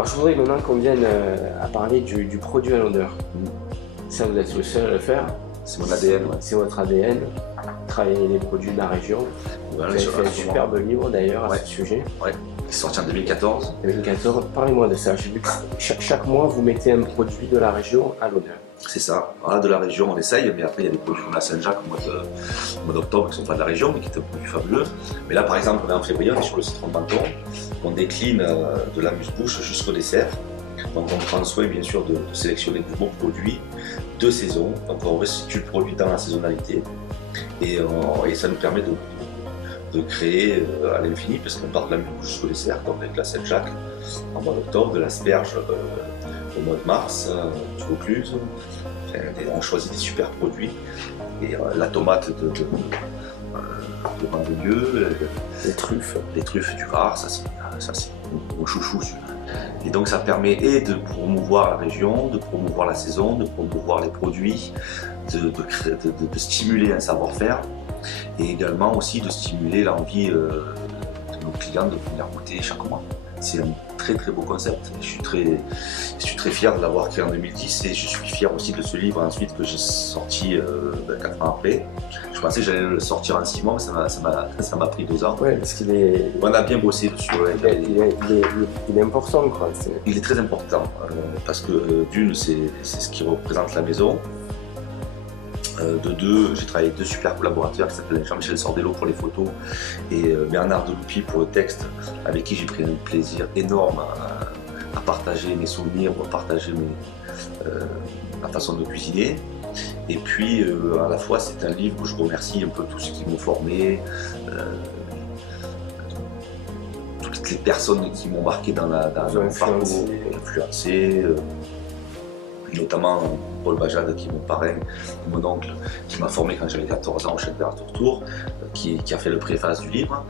Alors je voudrais maintenant qu'on vienne à parler du produit à l'odeur. Ça, vous êtes le seul à le faire. C'est mon ADN. Ouais. C'est votre ADN. Travailler les produits de la région. Voilà, vous avez fait un superbe livre d'ailleurs à ce sujet. Ouais. Il est sorti en 2014. 2014. Parlez-moi de ça. J'ai vu que chaque mois, vous mettez un produit de la région à l'odeur. C'est ça. Voilà, de la région, on essaye, mais après, il y a des produits comme la Saint-Jacques au mois d'octobre qui ne sont pas de la région, mais qui étaient un produit fabuleux. Mais là, par exemple, on est en février, on est sur le citron de Menton. On décline de l'amuse-bouche jusqu'au dessert. Donc, on prend soin, bien sûr, de sélectionner des bons produits de saison. Donc, on restitue le produit dans la saisonnalité. Et ça nous permet de créer à l'infini, parce qu'on part de l'amuse-bouche jusqu'au dessert, donc avec la Saint-Jacques en mois d'octobre, de l'asperge au mois de mars, du Vaucluse. Enfin, on choisit des super produits. Et la tomate de Mandelieu, les truffes du Var, ça c'est mon chouchou. Et donc ça permet de promouvoir la région, de promouvoir la saison, de promouvoir les produits, de stimuler un savoir-faire et également aussi de stimuler l'envie de nos clients de venir goûter chaque mois. C'est un très très beau concept. Je suis très fier de l'avoir créé en 2010 et je suis fier aussi de ce livre ensuite que j'ai sorti 4 ans après. Je pensais que j'allais le sortir en 6 mois, mais ça m'a pris 2 ans. Ouais, parce qu'il est... On a bien bossé dessus. Ouais. Il est important, quoi. Il est très important parce que d'une, c'est ce qui représente la maison. De deux, j'ai travaillé avec 2 super collaborateurs qui s'appellent Jean-Michel Sordello pour les photos et Bernard Deloupi pour le texte, avec qui j'ai pris un plaisir énorme à partager mes souvenirs, à partager ma façon de cuisiner. Et puis à la fois c'est un livre où je remercie un peu tous ceux qui m'ont formé, toutes les personnes qui m'ont marqué dans mon parcours, influencé. Notamment Paul Bajade, qui est mon parrain, mon oncle, qui m'a formé quand j'avais 14 ans au Chef d'Art Tour, qui a fait le préface du livre.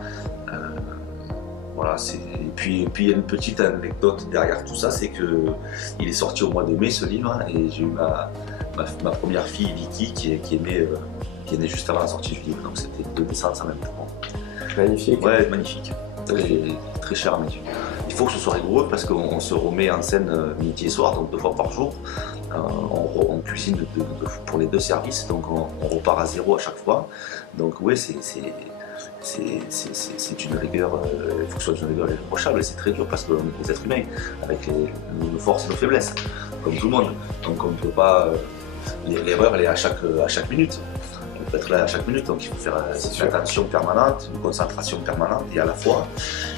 Voilà, et puis il y a une petite anecdote derrière tout ça, c'est qu'il est sorti au mois de mai ce livre, et j'ai eu ma première fille Vicky qui est née juste avant la sortie du livre, donc c'était de naissance en même temps. Magnifique. Ouais, magnifique. Très cher à mes yeux. Il faut que ce soit rigoureux parce qu'on se remet en scène midi et soir, donc 2 fois par jour. On cuisine pour les 2 services, donc on repart à 0 à chaque fois. Donc oui, c'est une rigueur, il faut que ce soit une rigueur irréprochable, et c'est très dur parce qu'on est des êtres humains, avec nos forces et nos faiblesses, comme tout le monde. Donc on ne peut pas... L'erreur, elle est à chaque minute. On peut être là à chaque minute, donc il faut faire une attention permanente, une concentration permanente, et à la fois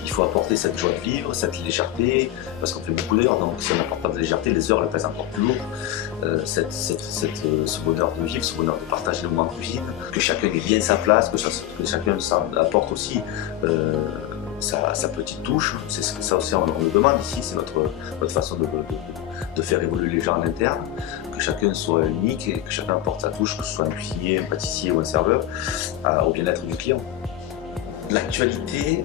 il faut apporter cette joie de vivre, cette légèreté, parce qu'on fait beaucoup d'heures, donc si on apporte pas de légèreté, les heures elles pèsent encore plus lourd. Ce bonheur de vivre, ce bonheur de partager le moment de cuisine, que chacun ait bien sa place, que chacun apporte aussi sa petite touche. Ça aussi on le demande ici, c'est notre façon de faire évoluer les gens en interne, que chacun soit unique et que chacun apporte sa touche, que ce soit un cuisinier, un pâtissier ou un serveur, au bien-être du client. L'actualité,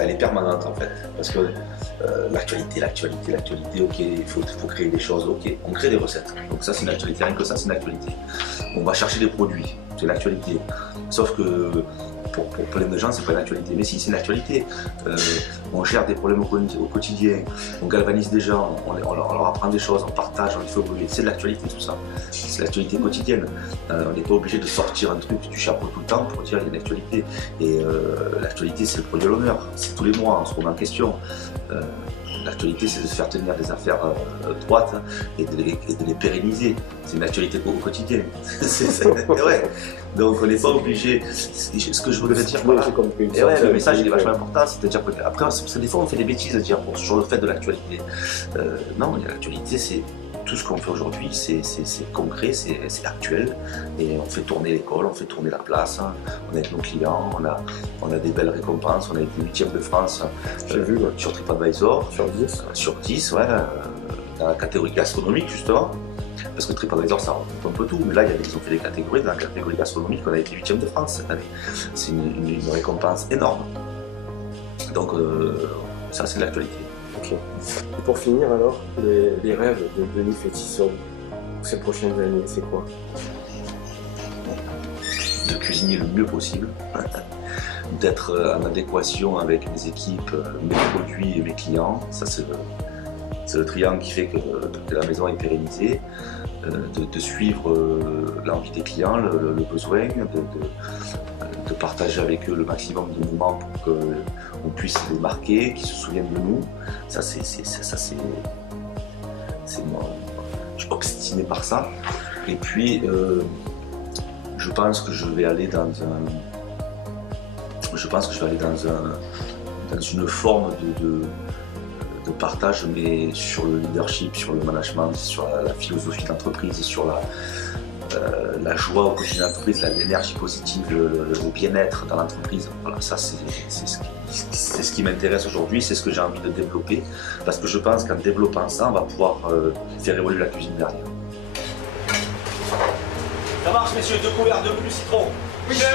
elle est permanente en fait, parce que l'actualité, ok, il faut créer des choses, ok, on crée des recettes, donc ça c'est une actualité, rien que ça c'est une actualité. On va chercher des produits, c'est l'actualité, sauf que pour plein de gens c'est pas une actualité, mais si c'est une actualité. On gère des problèmes au quotidien, on galvanise des gens, on leur apprend des choses, on partage, on les fait évoluer, c'est de l'actualité tout ça, c'est l'actualité quotidienne. On n'est pas obligé de sortir un truc du chapeau tout le temps pour dire il y a une actualité, et l'actualité c'est le produit à l'honneur, c'est tous les mois, on se remet en question. L'actualité, c'est de se faire tenir des affaires droites et de les pérenniser. C'est une actualité au quotidien. C'est vrai. Donc on n'est pas obligé. Ce que je voudrais dire, voilà. Et ouais, le message il est vachement important. C'est-à-dire qu'après, des fois on fait des bêtises à dire sur le fait de l'actualité. Non, l'actualité c'est tout ce qu'on fait aujourd'hui, c'est concret, c'est actuel, et on fait tourner l'école, on fait tourner la place, on est avec nos clients, on a des belles récompenses, on a été 8e de France sur TripAdvisor, sur 10, ouais, dans la catégorie gastronomique justement, parce que TripAdvisor ça regroupe un peu tout, mais là ils ont fait des catégories, dans la catégorie gastronomique on a été 8e de France cette année, c'est une récompense énorme, donc ça c'est de l'actualité. Okay. Et pour finir alors, les rêves de Denis Fetisson pour ces prochaines années, c'est quoi? De cuisiner le mieux possible, d'être en adéquation avec mes équipes, mes produits et mes clients, ça c'est C'est le triangle qui fait que la maison est pérennisée, de suivre l'envie des clients, le besoin, de partager avec eux le maximum de moments pour qu'on puisse les marquer, qu'ils se souviennent de nous. Ça, c'est moi. Je suis obstiné par ça. Et puis, je pense que je vais aller dans une forme de partage, mais sur le leadership, sur le management, sur la philosophie d'entreprise, sur la joie au quotidien de l'entreprise, l'énergie positive, le bien-être dans l'entreprise. Voilà, ça c'est ce qui m'intéresse aujourd'hui, c'est ce que j'ai envie de développer, parce que je pense qu'en développant ça, on va pouvoir faire évoluer la cuisine derrière. Ça marche, messieurs, 2 couverts de plus citron. Oui, chef.